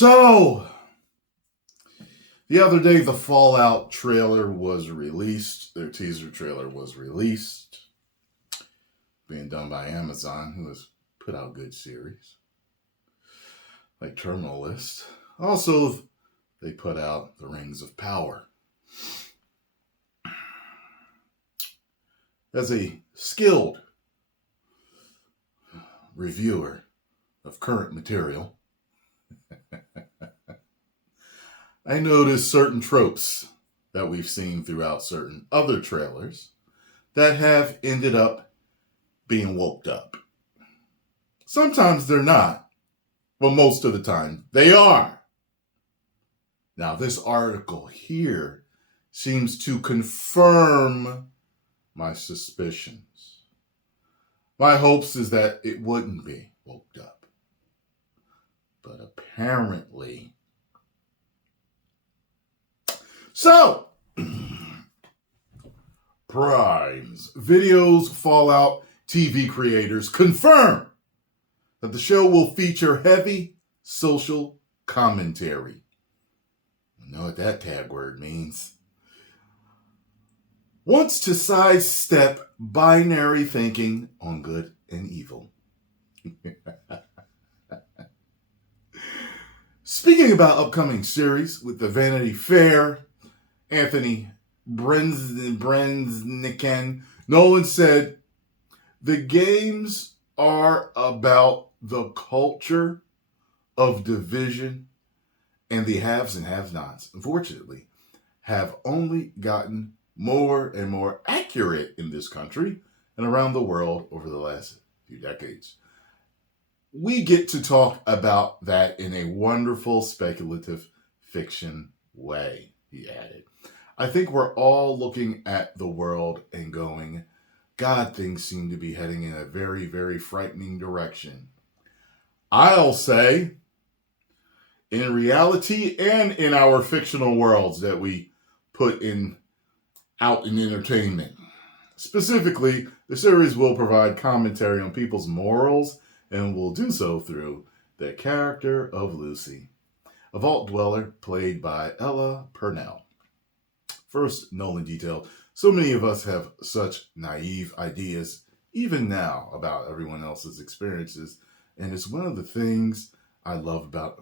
So, the other day, the Fallout trailer was released. Their teaser trailer was released. Being done by Amazon, who has put out good series. Like Terminal List. Also, they put out The Rings of Power. As a skilled reviewer of current material, I noticed certain tropes that we've seen throughout certain other trailers that have ended up being woked up. Sometimes they're not, but most of the time they are. Now, this article here seems to confirm my suspicions. My hopes is that it wouldn't be woked up. But apparently. So, Prime's Video's Fallout TV creators confirm that the show will feature heavy social commentary. You know what that tag word means. Wants to sidestep binary thinking on good and evil. Speaking about upcoming series with the Vanity Fair, Anthony Brenzniken, Nolan said, the games are about the culture of division, and the haves and have-nots, unfortunately, have only gotten more and more accurate in this country and around the world over the last few decades. We get to talk about that in a wonderful speculative fiction way, he added. I think we're all looking at the world and going, God, things seem to be heading in a very, very frightening direction. I'll say, in reality and in our fictional worlds that we put out in entertainment. Specifically, the series will provide commentary on people's morals and will do so through the character of Lucy, a vault dweller played by Ella Purnell. First, Nolan detailed, so many of us have such naive ideas, even now, about everyone else's experiences, and it's one of the things I love about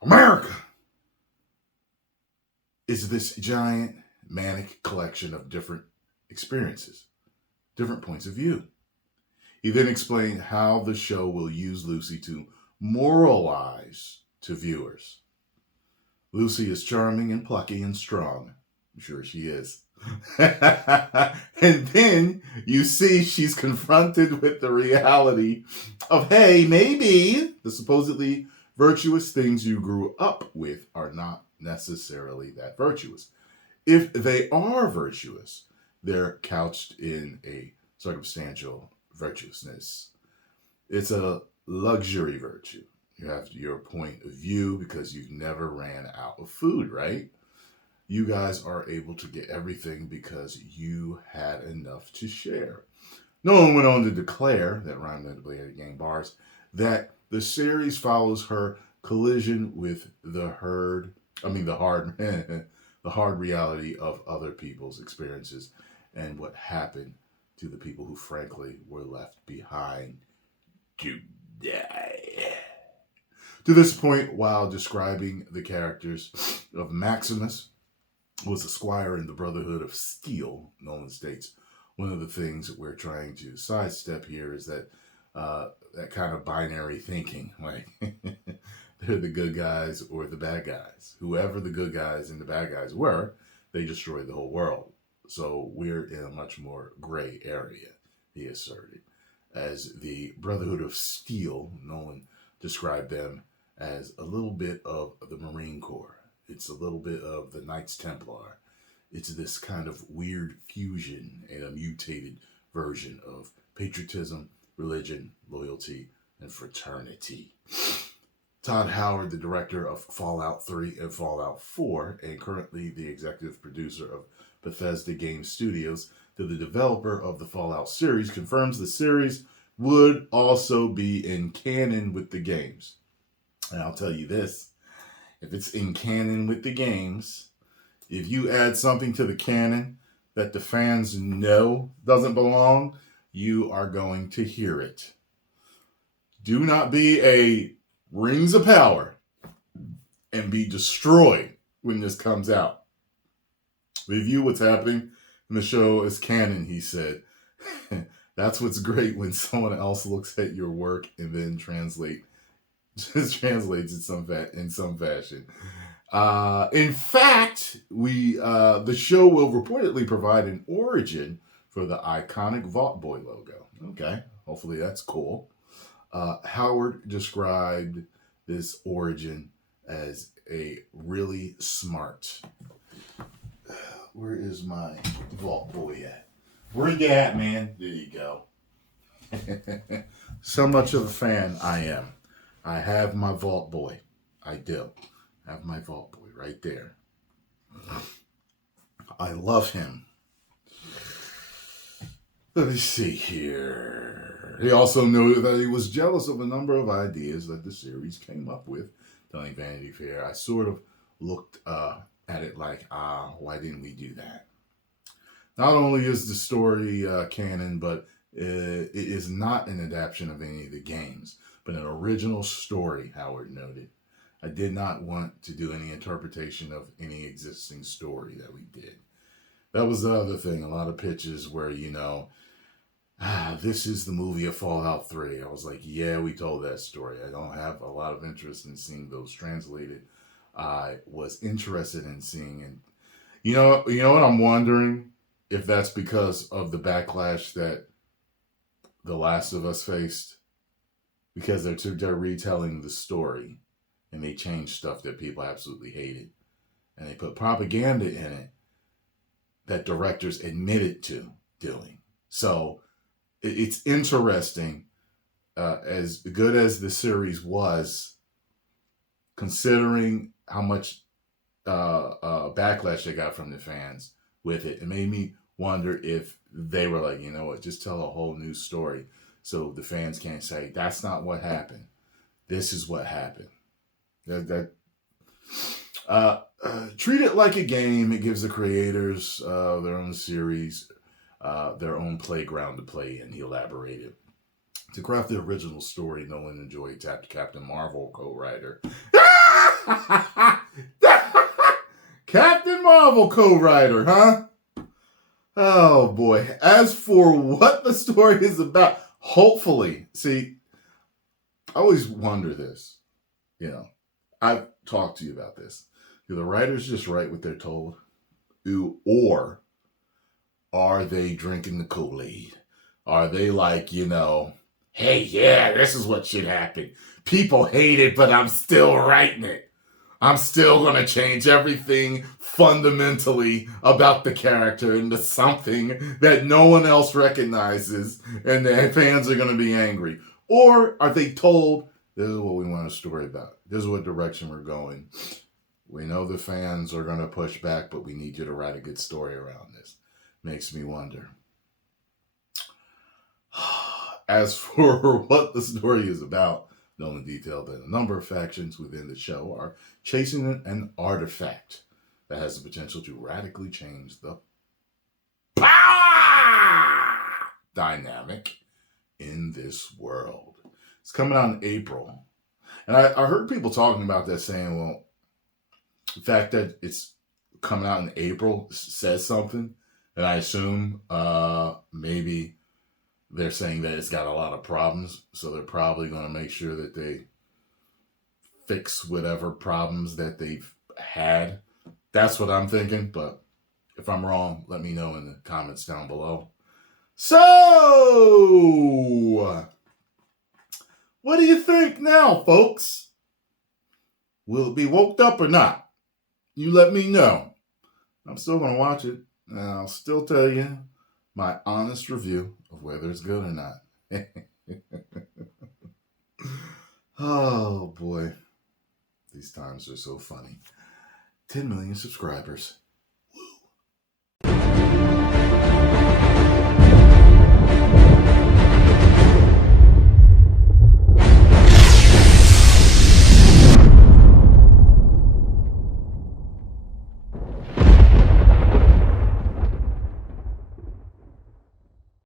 America is this giant manic collection of different experiences, different points of view. He then explained how the show will use Lucy to moralize to viewers. Lucy is charming and plucky and strong. I'm sure she is. And then you see she's confronted with the reality of, hey, maybe the supposedly virtuous things you grew up with are not necessarily that virtuous. If they are virtuous, they're couched in a circumstantial virtuousness. It's a luxury virtue. You have your point of view because you've never ran out of food, right? You guys are able to get everything because you had enough to share. Nolan went on to declare, that rhymed at the gang bars, that the series follows her collision with the hard reality of other people's experiences and what happened to the people who frankly were left behind to die. To this point, while describing the characters of Maximus, was a squire in the Brotherhood of Steel, Nolan states, one of the things that we're trying to sidestep here is that that kind of binary thinking, like they're the good guys or the bad guys. Whoever the good guys and the bad guys were, they destroyed the whole world. So we're in a much more gray area, he asserted. As the Brotherhood of Steel, Nolan described them as a little bit of the Marine Corps. It's a little bit of the Knights Templar. It's this kind of weird fusion and a mutated version of patriotism, religion, loyalty, and fraternity. Todd Howard, the director of Fallout 3 and Fallout 4, and currently the executive producer of Bethesda Game Studios, the developer of the Fallout series, confirms the series would also be in canon with the games. And I'll tell you this, if it's in canon with the games, if you add something to the canon that the fans know doesn't belong, you are going to hear it. Do not be a Rings of Power and be destroyed when this comes out. Review what's happening in the show as canon, he said. That's what's great when someone else looks at your work and then translates it in some fashion. In fact, the show will reportedly provide an origin for the iconic Vault Boy logo. Okay, hopefully that's cool. Howard described this origin as a really smart. Where is my Vault Boy at? Where you at, man? There you go. So much of a fan I am. I have my Vault Boy. I do. I have my Vault Boy right there. I love him. Let me see here. He also noted that he was jealous of a number of ideas that the series came up with. Telling Vanity Fair, I sort of looked at it like, why didn't we do that? Not only is the story canon, but it is not an adaptation of any of the games, but an original story, Howard noted. I did not want to do any interpretation of any existing story that we did. That was the other thing. A lot of pitches where, this is the movie of Fallout 3. I was like, yeah, we told that story. I don't have a lot of interest in seeing those translated. I was interested in seeing, and you know what I'm wondering? If that's because of the backlash that The Last of Us faced, because they're retelling the story, and they changed stuff that people absolutely hated, and they put propaganda in it that directors admitted to doing. So it's interesting, as good as the series was, considering how much backlash they got from the fans with it. It made me wonder if they were like, you know what, just tell a whole new story so the fans can't say, that's not what happened. This is what happened. Treat it like a game. It gives the creators their own series, their own playground to play in, he elaborated. To craft the original story, Nolan enjoyed tapped Captain Marvel co-writer. Captain Marvel co-writer, huh? Oh boy. As for what the story is about, hopefully, see, I always wonder this. I've talked to you about this. Do the writers just write what they're told? Or are they drinking the Kool-Aid? Are they like, hey, yeah, this is what should happen. People hate it, but I'm still writing it. I'm still going to change everything fundamentally about the character into something that no one else recognizes, and the fans are going to be angry. Or are they told, this is what we want a story about. This is what direction we're going. We know the fans are going to push back, but we need you to write a good story around this. Makes me wonder. As for what the story is about, Nolan detailed that a number of factions within the show are chasing an artifact that has the potential to radically change the power dynamic in this world. It's coming out in April. And I heard people talking about that saying, well, the fact that it's coming out in April says something. And I assume maybe they're saying that it's got a lot of problems. So they're probably going to make sure that they fix whatever problems that they've had. That's what I'm thinking. But if I'm wrong, let me know in the comments down below. So, what do you think now, folks? Will it be woke up or not? You let me know. I'm still going to watch it. And I'll still tell you my honest review of whether it's good or not. Oh, boy. These times are so funny. 10 million subscribers.